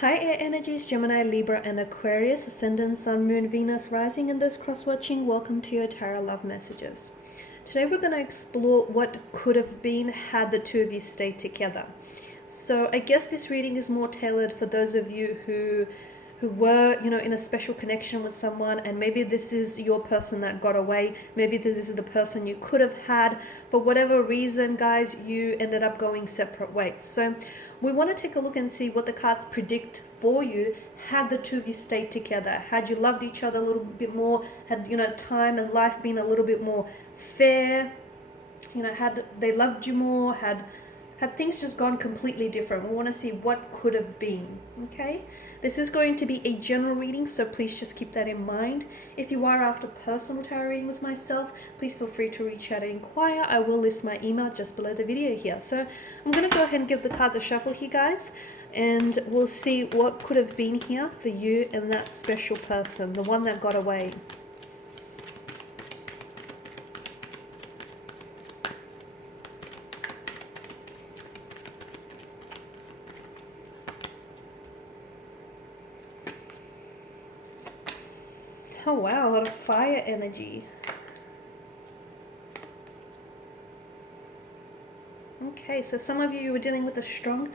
Hi Air Energies, Gemini, Libra and Aquarius, Ascendant, Sun, Moon, Venus, Rising, and those cross-watching, welcome to your Tarot Love Messages. Today we're going to explore what could have been had the two of you stayed together. So I guess this reading is more tailored for those of you who were, in a special connection with someone, and maybe this is your person that got away. Maybe this is the person you could have had. For whatever reason, guys, you ended up going separate ways. So we want to take a look and see what the cards predict for you had the two of you stayed together, had you loved each other a little bit more, had, time and life been a little bit more fair, had they loved you more, had things just gone completely different. We want to see what could have been. Okay, this is going to be a general reading, so please just keep that in mind. If you are after personal tarot reading with myself, please feel free to reach out and inquire. I will list my email just below the video here. So I'm going to go ahead and give the cards a shuffle here, guys, and we'll see what could have been here for you and that special person, the one that got away. Oh wow, a lot of fire energy. Okay, so some of you were dealing with a strong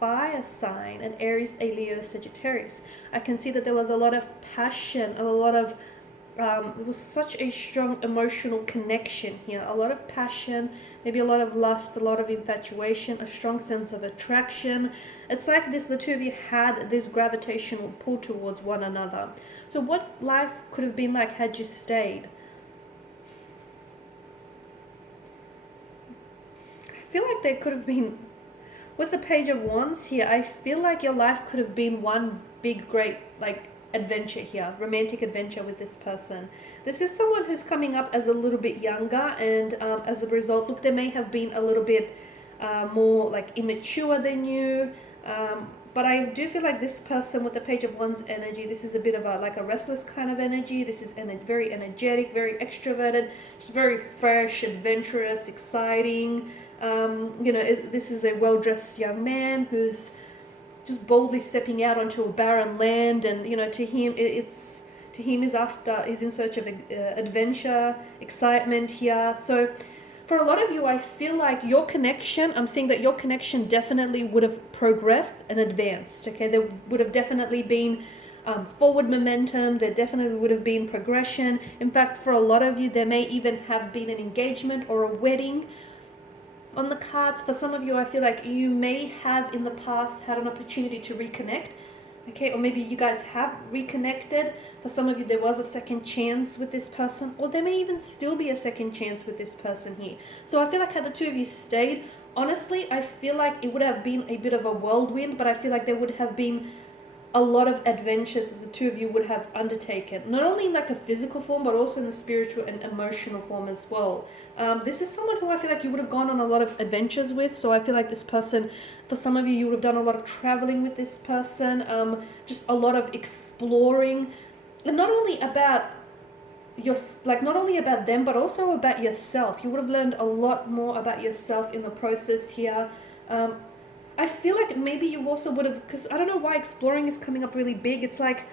fire sign, an Aries, a Leo, Sagittarius. I can see that there was a lot of passion, a lot of, it was such a strong emotional connection here. A lot of passion, maybe a lot of lust, a lot of infatuation, a strong sense of attraction. It's like the two of you had this gravitational pull towards one another. So what life could have been like had you stayed? I feel like there could have been, with the Page of Wands here, I feel like your life could have been one big, great, adventure here, romantic adventure with this person. This is someone who's coming up as a little bit younger, and as a result, look, they may have been a little bit more immature than you. But I do feel like this person with the Page of Wands energy, this is a bit of a restless kind of energy. This is very energetic, very extroverted, just very fresh, adventurous, exciting. This is a well-dressed young man who's just boldly stepping out onto a barren land, and to him he's in search of adventure, excitement here. So for a lot of you, I feel like your connection, I'm seeing that your connection definitely would have progressed and advanced. Okay, there would have definitely been forward momentum. There definitely would have been progression. In fact, for a lot of you, there may even have been an engagement or a wedding on the cards. For some of you, I feel like you may have in the past had an opportunity to reconnect. Okay, or maybe you guys have reconnected. For some of you, there was a second chance with this person, or there may even still be a second chance with this person here. So I feel like had the two of you stayed, honestly, I feel like it would have been a bit of a whirlwind, but I feel like there would have been a lot of adventures that the two of you would have undertaken, not only in a physical form, but also in the spiritual and emotional form as well. This is someone who I feel like you would have gone on a lot of adventures with. So I feel like this person, for some of you, you would have done a lot of traveling with this person, just a lot of exploring, and not only about not only about them, but also about yourself. You would have learned a lot more about yourself in the process here. I feel like maybe you also would have, because I don't know why exploring is coming up really big. It's like,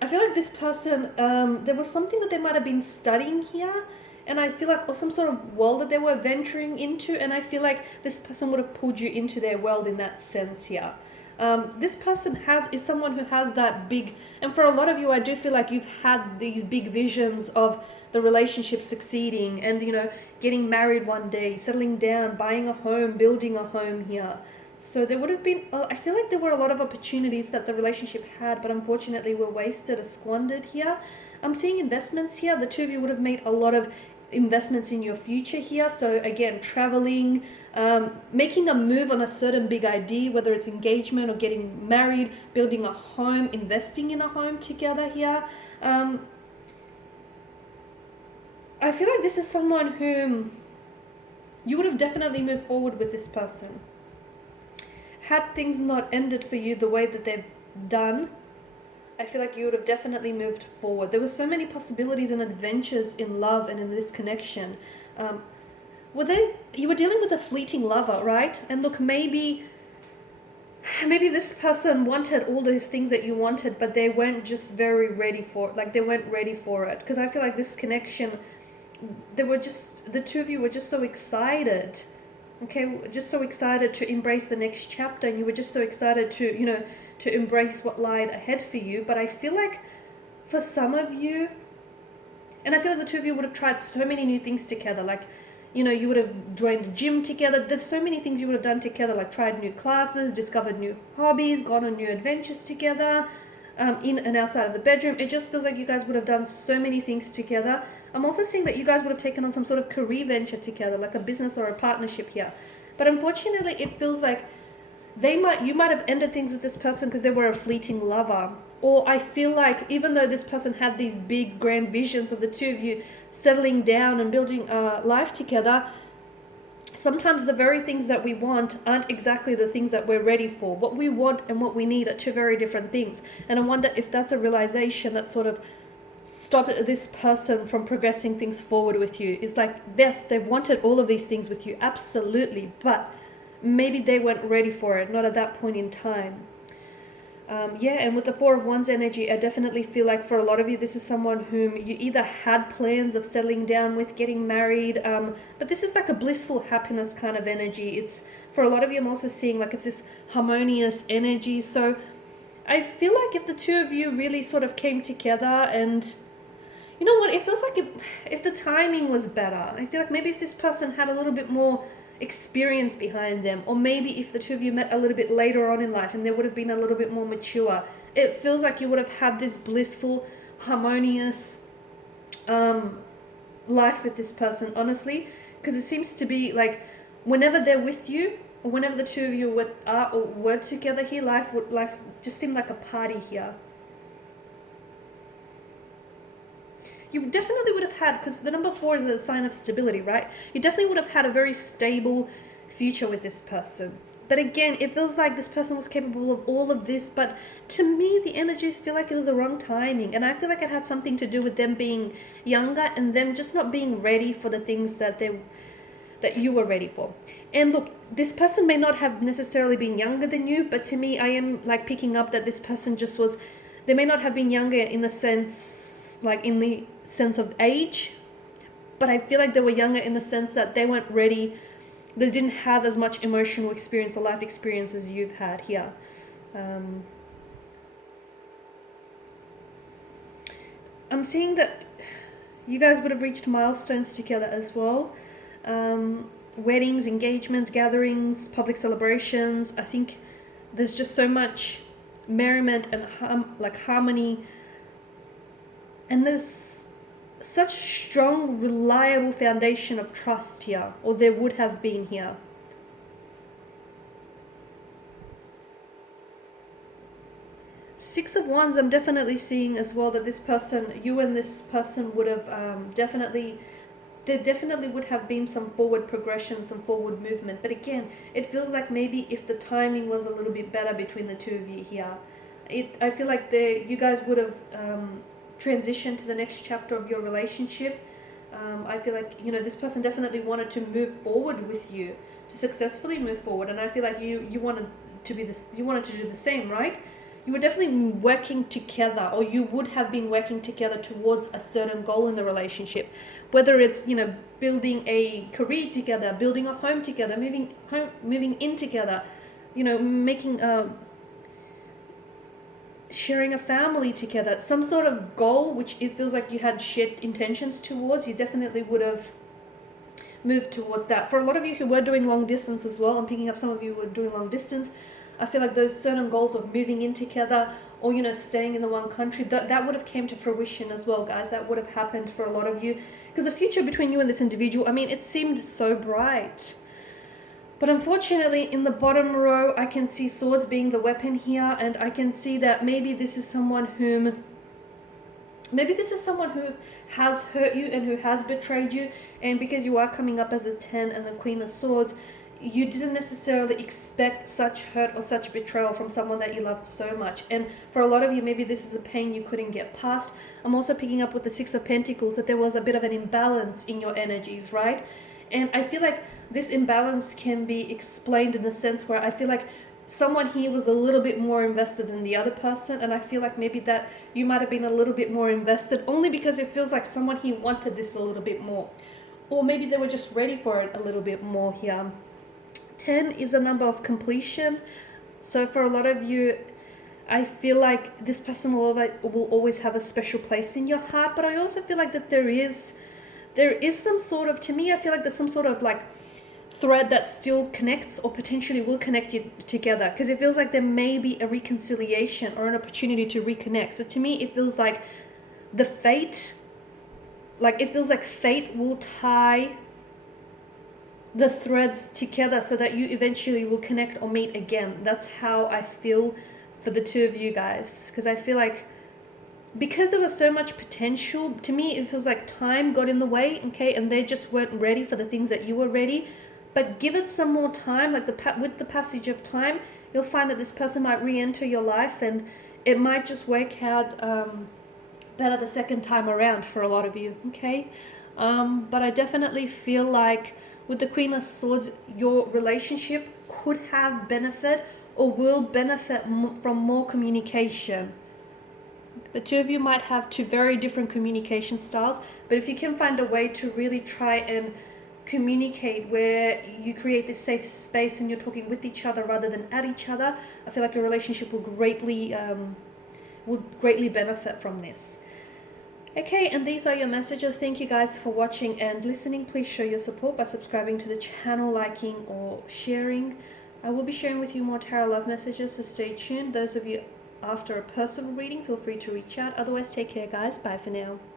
I feel like this person, there was something that they might have been studying here, and I feel like, or some sort of world that they were venturing into, and I feel like this person would have pulled you into their world in that sense here. This person is someone who has that big, and for a lot of you, I do feel like you've had these big visions of the relationship succeeding and, getting married one day, settling down, buying a home, building a home here. So there would have been, I feel like there were a lot of opportunities that the relationship had, but unfortunately were wasted or squandered here. I'm seeing investments here. The two of you would have made a lot of investments in your future here. So again, traveling, making a move on a certain big idea, whether it's engagement or getting married, building a home, investing in a home together here. I feel like this is someone whom you would have definitely moved forward with this person. Had things not ended for you the way that they've done, I feel like you would have definitely moved forward. There were so many possibilities and adventures in love and in this connection. You were dealing with a fleeting lover, right? And look, maybe maybe this person wanted all those things that you wanted, but they weren't just very ready for, like they weren't ready for it. Because I feel like this connection, the two of you were just so excited, okay, just so excited to embrace the next chapter, and you were just so excited to, to embrace what lied ahead for you. But I feel like for some of you, and I feel like the two of you would have tried so many new things together, like, you would have joined the gym together. There's so many things you would have done together, like tried new classes, discovered new hobbies, gone on new adventures together, in and outside of the bedroom. It just feels like you guys would have done so many things together. I'm also seeing that you guys would have taken on some sort of career venture together, like a business or a partnership here. But unfortunately, it feels like you might have ended things with this person because they were a fleeting lover. Or I feel like even though this person had these big grand visions of the two of you settling down and building a life together, sometimes the very things that we want aren't exactly the things that we're ready for. What we want and what we need are two very different things. And I wonder if that's a realization that sort of stopped this person from progressing things forward with you. Is like, yes, they've wanted all of these things with you, absolutely, but maybe they weren't ready for it, not at that point in time. And with the Four of Wands energy, I definitely feel like for a lot of you, this is someone whom you either had plans of settling down with, getting married, but this is like a blissful happiness kind of energy. It's, for a lot of you, I'm also seeing like it's this harmonious energy. So I feel like if the two of you really sort of came together, and you know what, it feels like if the timing was better, I feel like maybe if this person had a little bit more experience behind them, or maybe if the two of you met a little bit later on in life and they would have been a little bit more mature, it feels like you would have had this blissful, harmonious life with this person, honestly. Because it seems to be like whenever they're with you, or whenever the two of you were together here, life just seemed like a party here. You definitely would have had, because the number 4 is a sign of stability, right? You definitely would have had a very stable future with this person. But again, it feels like this person was capable of all of this, but to me, the energies feel like it was the wrong timing. And I feel like it had something to do with them being younger and them just not being ready for the things that you were ready for. And look, this person may not have necessarily been younger than you, but to me, I am like picking up that this person just was, they may not have been younger in the sense, like in the sense of age, but I feel like they were younger in the sense that they weren't ready. They didn't have as much emotional experience or life experience as you've had here. I'm seeing that you guys would have reached milestones together as well. Weddings, engagements, gatherings, public celebrations. I think there's just so much merriment and harmony. And there's such a strong, reliable foundation of trust here, or there would have been here. Six of Wands, I'm definitely seeing as well that this person, you and this person would have there definitely would have been some forward progression, some forward movement. But again, it feels like maybe if the timing was a little bit better between the two of you here, I feel like you guys would have transition to the next chapter of your relationship. I feel like this person definitely wanted to move forward with you, to successfully move forward, and I feel like you wanted to do the same, right? You were definitely working together, or you would have been working together towards a certain goal in the relationship, whether it's building a career together, building a home together, moving in together, making sharing a family together, some sort of goal which it feels like you had shared intentions towards. You definitely would have moved towards that. For a lot of you who were doing long distance as well, I'm picking up some of you who were doing long distance, I feel like those certain goals of moving in together, or staying in the one country, that would have came to fruition as well, guys. That would have happened for a lot of you, because the future between you and this individual, it seemed so bright. But unfortunately, in the bottom row, I can see swords being the weapon here, and I can see that maybe this is someone who has hurt you and who has betrayed you, and because you are coming up as a 10 and the Queen of Swords, you didn't necessarily expect such hurt or such betrayal from someone that you loved so much. And for a lot of you, maybe this is a pain you couldn't get past. I'm also picking up with the Six of Pentacles that there was a bit of an imbalance in your energies, right? And I feel like this imbalance can be explained in the sense where I feel like someone here was a little bit more invested than the other person, and I feel like maybe that you might have been a little bit more invested only because it feels like someone here wanted this a little bit more, or maybe they were just ready for it a little bit more here. 10 is a number of completion. So for a lot of you, I feel like this person will always have a special place in your heart, but I also feel like that there is some sort of, to me, I feel like there's some sort of like thread that still connects or potentially will connect you together, because it feels like there may be a reconciliation or an opportunity to reconnect. So to me, it feels like fate will tie the threads together so that you eventually will connect or meet again. That's how I feel for the two of you guys, because I feel like because there was so much potential, to me it feels like time got in the way, okay, and they just weren't ready for the things that you were ready. But give it some more time, like with the passage of time, you'll find that this person might re-enter your life, and it might just work out better the second time around for a lot of you, okay? But I definitely feel like with the Queen of Swords, your relationship could have benefit or will benefit from more communication. The two of you might have two very different communication styles, but if you can find a way to really try and communicate where you create this safe space and you're talking with each other rather than at each other, I feel like your relationship will greatly benefit from this. Okay, and these are your messages. Thank you guys for watching and listening. Please show your support by subscribing to the channel, liking or sharing. I will be sharing with you more tarot love messages, so stay tuned. Those of you after a personal reading, feel free to reach out. Otherwise, take care guys. Bye for now.